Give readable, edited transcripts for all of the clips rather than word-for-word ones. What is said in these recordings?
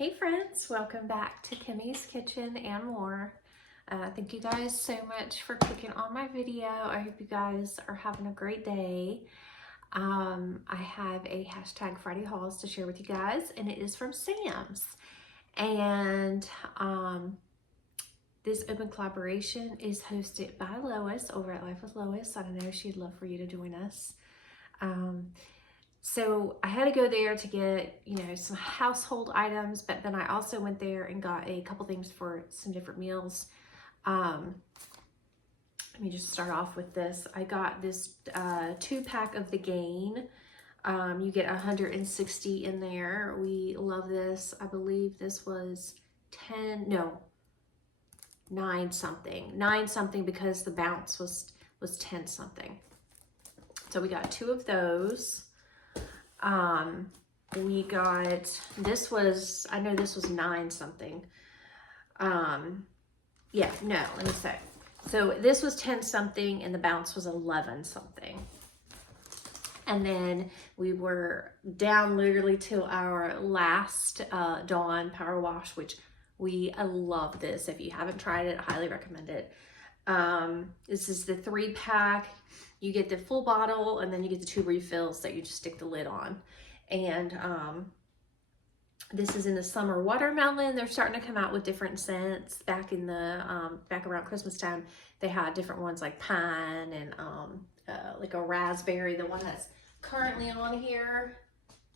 Hey friends, welcome back to Kimmy's Kitchen and more. Thank you guys so much for clicking on my video. I hope you guys are having a great day. I have a hashtag Friday hauls to share with you guys, and it is from Sam's. And this open collaboration is hosted by Lois over at Life with Lois. I know she'd love for you to join us. So I had to go there to get, some household items, but then I also went there and got a couple things for some different meals. Let me just start off with this. I got this 2-pack of the Gain. You get 160 in there. We love this. I believe this was 9 something. 9 something because the bounce was 10 something. So we got 2 of those. We got, I know this was 9 something. Let me say. So this was 10 something and the bounce was 11 something. And then we were down literally to our last Dawn Power Wash, which I love this. If you haven't tried it, I highly recommend it. This is the 3-pack. You get the full bottle and then you get the 2 refills that you just stick the lid on. And this is in the summer watermelon. They're starting to come out with different scents. Back in the back around Christmas time, they had different ones like pine and like a raspberry. The one that's currently on here.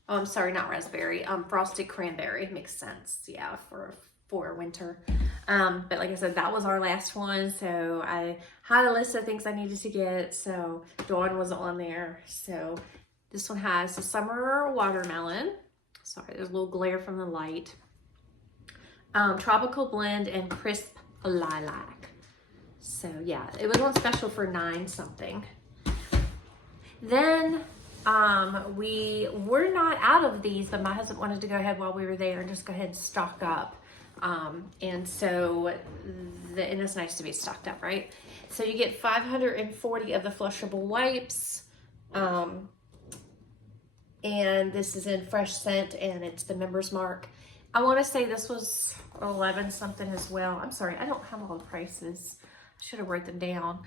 Oh, I'm sorry, not raspberry. Frosted cranberry makes sense. Yeah, for winter. But like I said, that was our last one. So I had a list of things I needed to get. So Dawn was on there. So this one has the summer watermelon. Sorry, there's a little glare from the light. Tropical blend and crisp lilac. So yeah, it was on special for 9 something. Then we were not out of these, but my husband wanted to go ahead while we were there and just go ahead and stock up. And it's nice to be stocked up, right? So you get 540 of the flushable wipes. And this is in fresh scent and it's the Members Mark. I want to say this was 11 something as well. I'm sorry, I don't have all the prices. I should have wrote them down.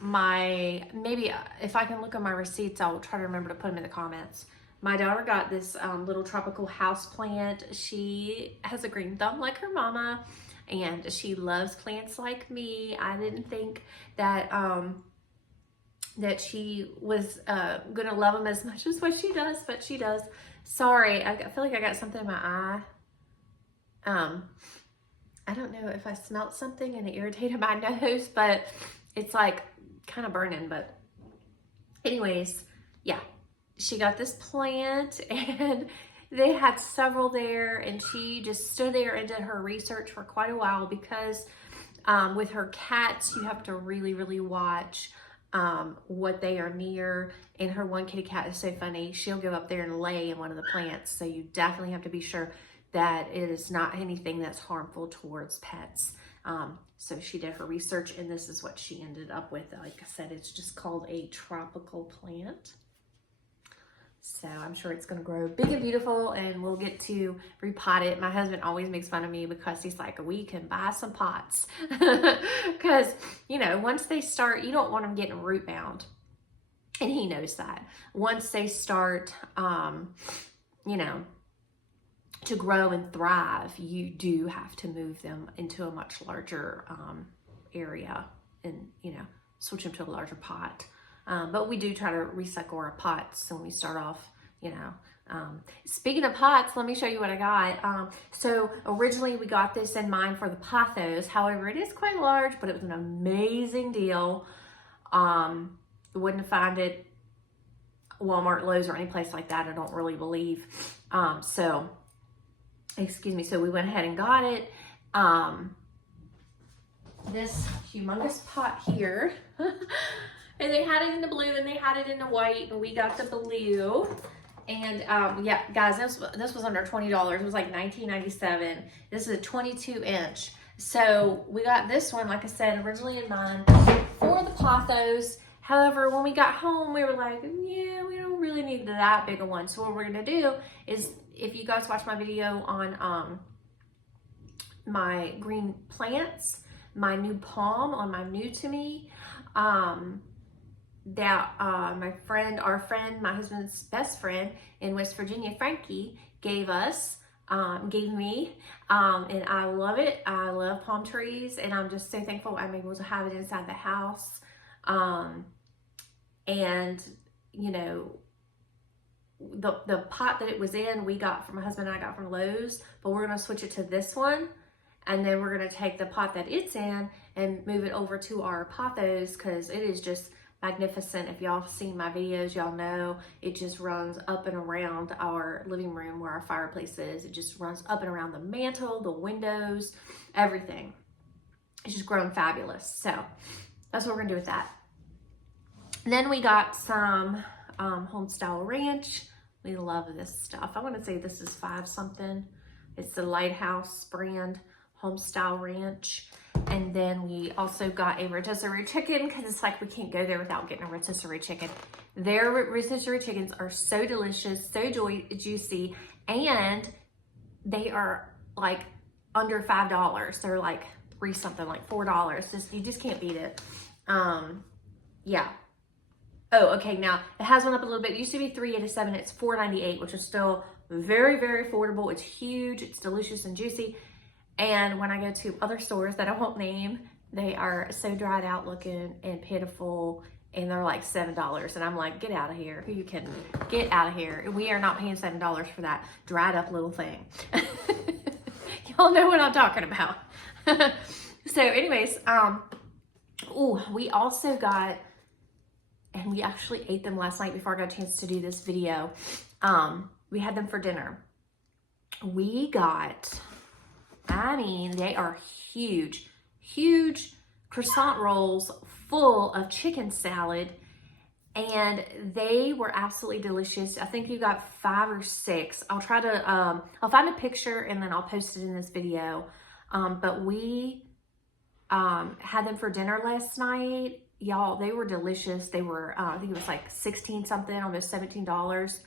Maybe if I can look at my receipts, I'll try to remember to put them in the comments. My daughter got this little tropical house plant. She has a green thumb like her mama, and she loves plants like me. I didn't think that that she was gonna love them as much as what she does, but she does. Sorry, I feel like I got something in my eye. I don't know if I smelled something and it irritated my nose, but it's like kind of burning. But anyways, yeah. She got this plant and they had several there, and she just stood there and did her research for quite a while because with her cats, you have to really, really watch what they are near. And her one kitty cat is so funny. She'll go up there and lay in one of the plants. So you definitely have to be sure that it is not anything that's harmful towards pets. So she did her research and this is what she ended up with. Like I said, it's just called a tropical plant. So I'm sure it's going to grow big and beautiful and we'll get to repot it. My husband always makes fun of me because he's like, we can buy some pots. Because, once they start, you don't want them getting root bound. And he knows that. Once they start, to grow and thrive, you do have to move them into a much larger area and, switch them to a larger pot. But we do try to recycle our pots when we start off, Speaking of pots, let me show you what I got. So originally we got this in mind for the pothos. However, it is quite large, but it was an amazing deal. Wouldn't find it Walmart, Lowe's, or any place like that, I don't really believe. So we went ahead and got it. This humongous pot here. And they had it in the blue and they had it in the white, and we got the blue. And yeah, guys, this was under $20. It was like $19.97. This is a 22-inch. So we got this one, like I said, originally in mind for the pothos. However, when we got home, we were like, yeah, we don't really need that big a one. So what we're gonna do is, if you guys watch my video on my green plants, my new palm on my new to me, that my friend, my husband's best friend in West Virginia, Frankie, gave me, and I love it. I love palm trees, and I'm just so thankful I'm able to have it inside the house. And you know, the pot that it was in, my husband and I got from Lowe's, but we're gonna switch it to this one. And then we're gonna take the pot that it's in and move it over to our pothos, because it is just magnificent. If y'all have seen my videos, y'all know it just runs up and around our living room where our fireplace is. It just runs up and around the mantle, the windows, everything. It's just grown fabulous. So that's what we're gonna do with that. Then we got some Homestyle Ranch. We love this stuff. I want to say this is 5 something. It's the Lighthouse brand Homestyle Ranch. And then we also got a rotisserie chicken, because it's like we can't go there without getting a rotisserie chicken. Their rotisserie chickens are so delicious, so juicy, and they are like under $5. They're like 3 something, like $4. You just can't beat it. Yeah. Oh, okay. Now it has went up a little bit. It used to be $3.87. It's $4.98, which is still very, very affordable. It's huge. It's delicious and juicy. And when I go to other stores that I won't name, they are so dried out looking and pitiful, and they're like $7. And I'm like, get out of here. Who you kidding? Get out of here. We are not paying $7 for that dried up little thing. Y'all know what I'm talking about. So anyways, we also got, and we actually ate them last night before I got a chance to do this video. We had them for dinner. We got, they are huge, huge croissant rolls full of chicken salad, and they were absolutely delicious. I think you got 5 or 6. I'll try to, I'll find a picture and then I'll post it in this video. But we had them for dinner last night. Y'all, they were delicious. They were, I think it was like 16 something, almost $17.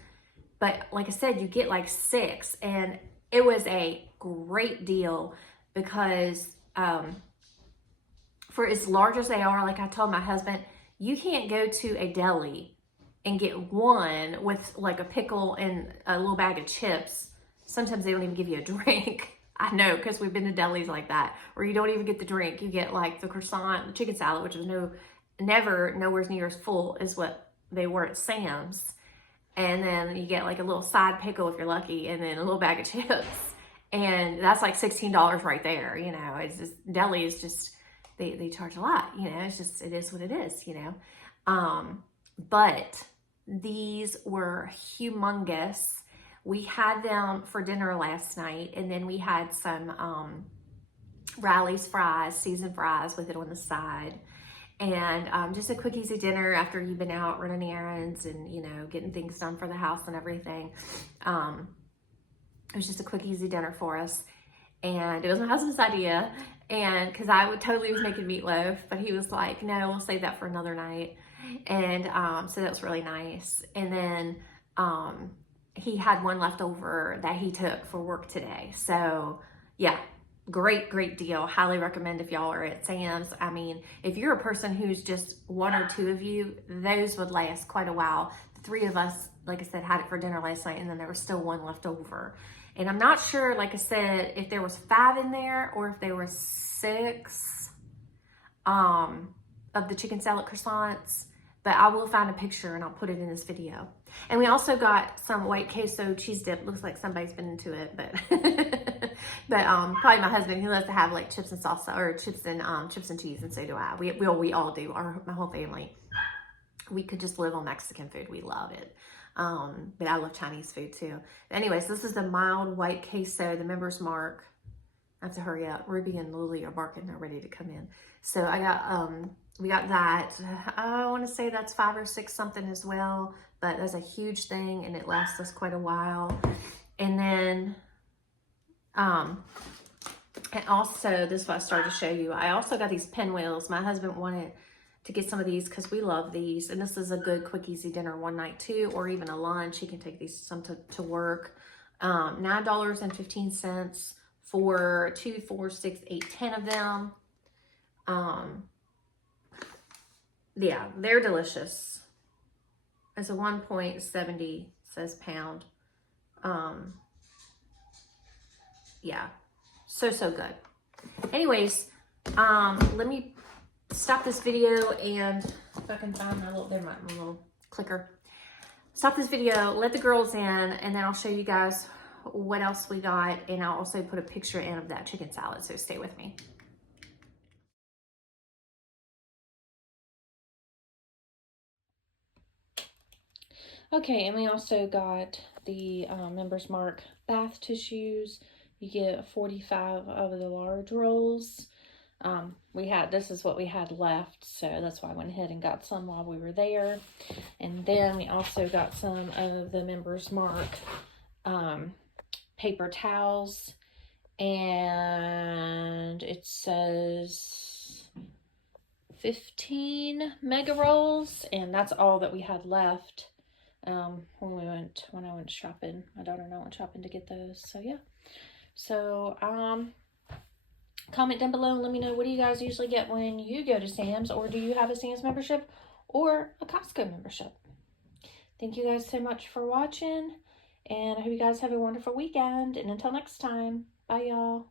But like I said, you get like 6, and it was a great deal, because for as large as they are, like I told my husband, you can't go to a deli and get one with like a pickle and a little bag of chips. Sometimes they don't even give you a drink. I know, because we've been to delis like that, where you don't even get the drink. You get like the croissant, the chicken salad, which is nowhere near as full as what they were at Sam's. And then you get like a little side pickle if you're lucky, and then a little bag of chips. And that's like $16 right there. You know, it's just, deli is just, they charge a lot, you know, it's just, it is what it is, you know. But these were humongous. We had them for dinner last night, and then we had some Riley's fries, seasoned fries with it on the side. And just a quick, easy dinner after you've been out running errands and, you know, getting things done for the house and everything. It was just a quick, easy dinner for us. And it was my husband's idea. And because I totally was making meatloaf, but he was like, no, we'll save that for another night. And so that was really nice. And then he had one left over that he took for work today. So yeah, great deal. Highly recommend if y'all are at Sam's. I mean, if you're a person who's just 1 or 2 of you, those would last quite a while. The 3 of us, like I said, had it for dinner last night, and then there was still 1 left over. And I'm not sure, like I said, if there was 5 in there or if there was 6 of the chicken salad croissants, but I will find a picture and I'll put it in this video. And we also got some white queso cheese dip. Looks like somebody's been into it, but but probably my husband. He loves to have like chips and salsa, or chips and cheese, and so do I. We all do. My whole family. We could just live on Mexican food. We love it. But I love Chinese food too. Anyways, this is the mild white queso, the Member's Mark. I have to hurry up. Ruby and Lily are barking. They're ready to come in. So I got, we got that. I want to say that's 5 or 6 something as well, but that's a huge thing and it lasts us quite a while. And then, and also, this is what I started to show you. I also got these pinwheels. My husband wanted to get some of these because we love these. And this is a good quick, easy dinner one night too, or even a lunch. You can take these some to work. $9.15 for 2, 4, 6, 8, 10 of them. Yeah, they're delicious. It's a 1.70 says pound. Yeah, so good. Anyways, let me stop this video, and if I can find my little clicker. Stop this video, let the girls in, and then I'll show you guys what else we got, and I'll also put a picture in of that chicken salad, so stay with me. Okay, and we also got the Members Mark bath tissues. You get 45 of the large rolls. This is what we had left, so that's why I went ahead and got some while we were there. And then we also got some of the Members Mark paper towels, and it says 15 mega rolls, and that's all that we had left when I went shopping. My daughter and I went shopping to get those. So yeah. So comment down below and let me know, what do you guys usually get when you go to Sam's, or do you have a Sam's membership or a Costco membership? Thank you guys so much for watching, and I hope you guys have a wonderful weekend, and until next time, bye y'all.